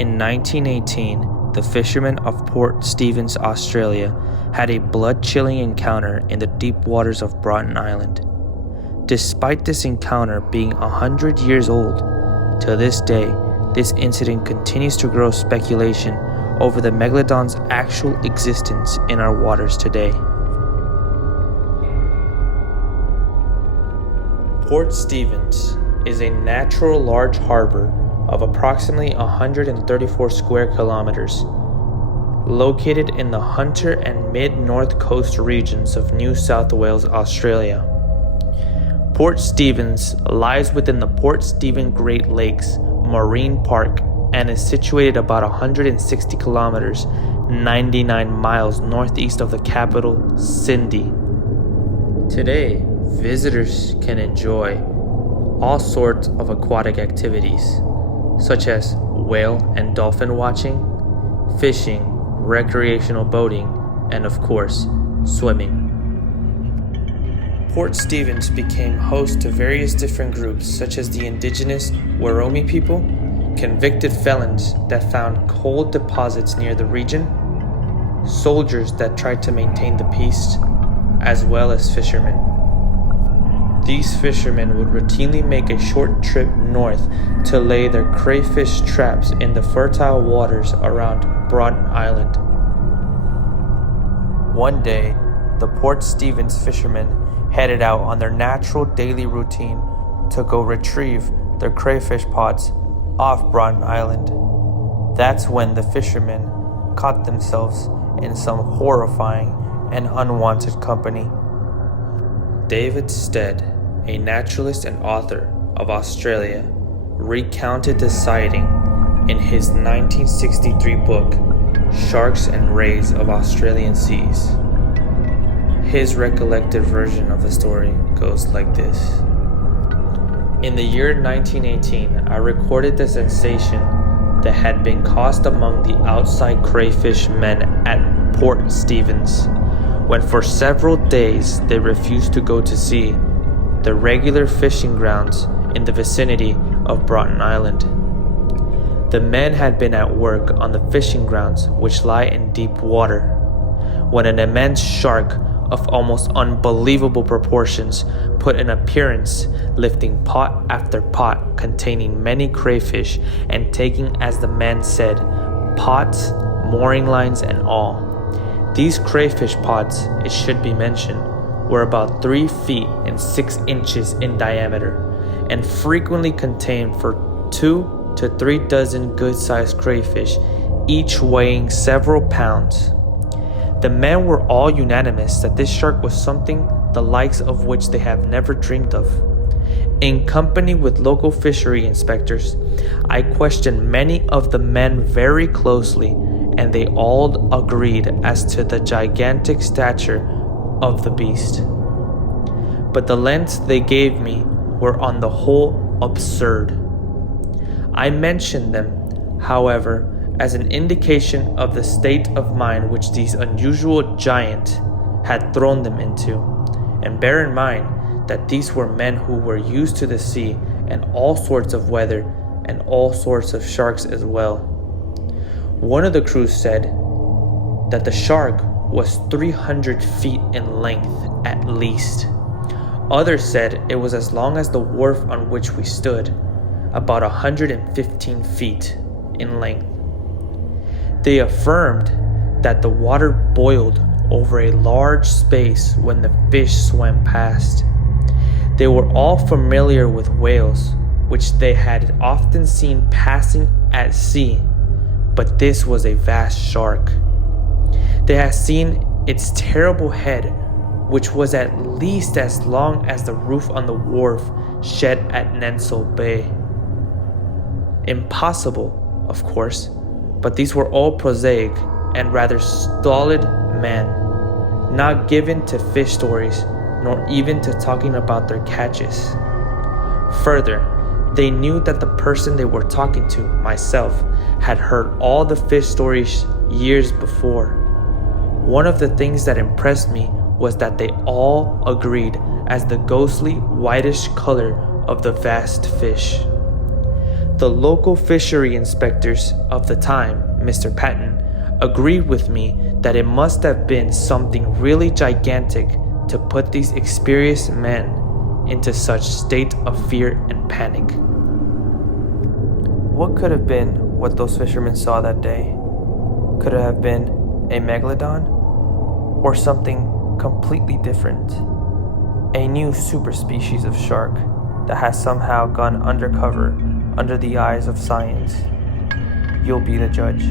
In 1918, the fishermen of Port Stephens, Australia, had a blood-chilling encounter in the deep waters of Broughton Island. Despite this encounter being 100 years old, to this day, this incident continues to grow speculation over the megalodon's actual existence in our waters today. Port Stephens is a natural large harbor of approximately 134 square kilometers, located in the Hunter and Mid-North Coast regions of New South Wales, Australia. Port Stephens lies within the Port Stephens Great Lakes Marine Park and is situated about 160 kilometers, 99 miles northeast of the capital, Sydney. Today, visitors can enjoy all sorts of aquatic activities, such as whale and dolphin watching, fishing, recreational boating, and of course, swimming. Port Stephens became host to various different groups such as the indigenous Warumi people, convicted felons that found coal deposits near the region, soldiers that tried to maintain the peace, as well as fishermen. These fishermen would routinely make a short trip north to lay their crayfish traps in the fertile waters around Broughton Island. One day, the Port Stephens fishermen headed out on their natural daily routine to go retrieve their crayfish pots off Broughton Island. That's when the fishermen caught themselves in some horrifying and unwanted company. David Stead, a naturalist and author of Australia, recounted the sighting in his 1963 book, Sharks and Rays of Australian Seas. His recollected version of the story goes like this. In the year 1918, I recorded the sensation that had been caused among the outside crayfish men at Port Stephens, when for several days they refused to go to sea, the regular fishing grounds in the vicinity of Broughton Island. The men had been at work on the fishing grounds, which lie in deep water, when an immense shark of almost unbelievable proportions put in appearance, lifting pot after pot containing many crayfish and taking, as the men said, pots, mooring lines, and all. These crayfish pots, it should be mentioned, were about 3 feet and 6 inches in diameter and frequently contained for 2 to 3 dozen good-sized crayfish, each weighing several pounds. The men were all unanimous that this shark was something the likes of which they have never dreamed of. In company with local fishery inspectors, I questioned many of the men very closely, and they all agreed as to the gigantic stature of the beast. But the lengths they gave me were on the whole absurd. I mentioned them, however, as an indication of the state of mind which these unusual giants had thrown them into. And bear in mind that these were men who were used to the sea and all sorts of weather and all sorts of sharks as well. One of the crew said that the shark was 300 feet in length at least. Others said it was as long as the wharf on which we stood, about 115 feet in length. They affirmed that the water boiled over a large space when the fish swam past. They were all familiar with whales, which they had often seen passing at sea, but this was a vast shark. They had seen its terrible head, which was at least as long as the roof on the wharf shed at Nensel Bay. Impossible, of course, but these were all prosaic and rather stolid men, not given to fish stories, nor even to talking about their catches. Further, they knew that the person they were talking to, myself, had heard all the fish stories years before. One of the things that impressed me was that they all agreed as the ghostly whitish color of the vast fish. The local fishery inspectors of the time, Mr. Patton, agreed with me that it must have been something really gigantic to put these experienced men into such state of fear and panic. What could have been what those fishermen saw that day? Could it have been a megalodon? Or something completely different? A new super species of shark that has somehow gone undercover under the eyes of science? You'll be the judge.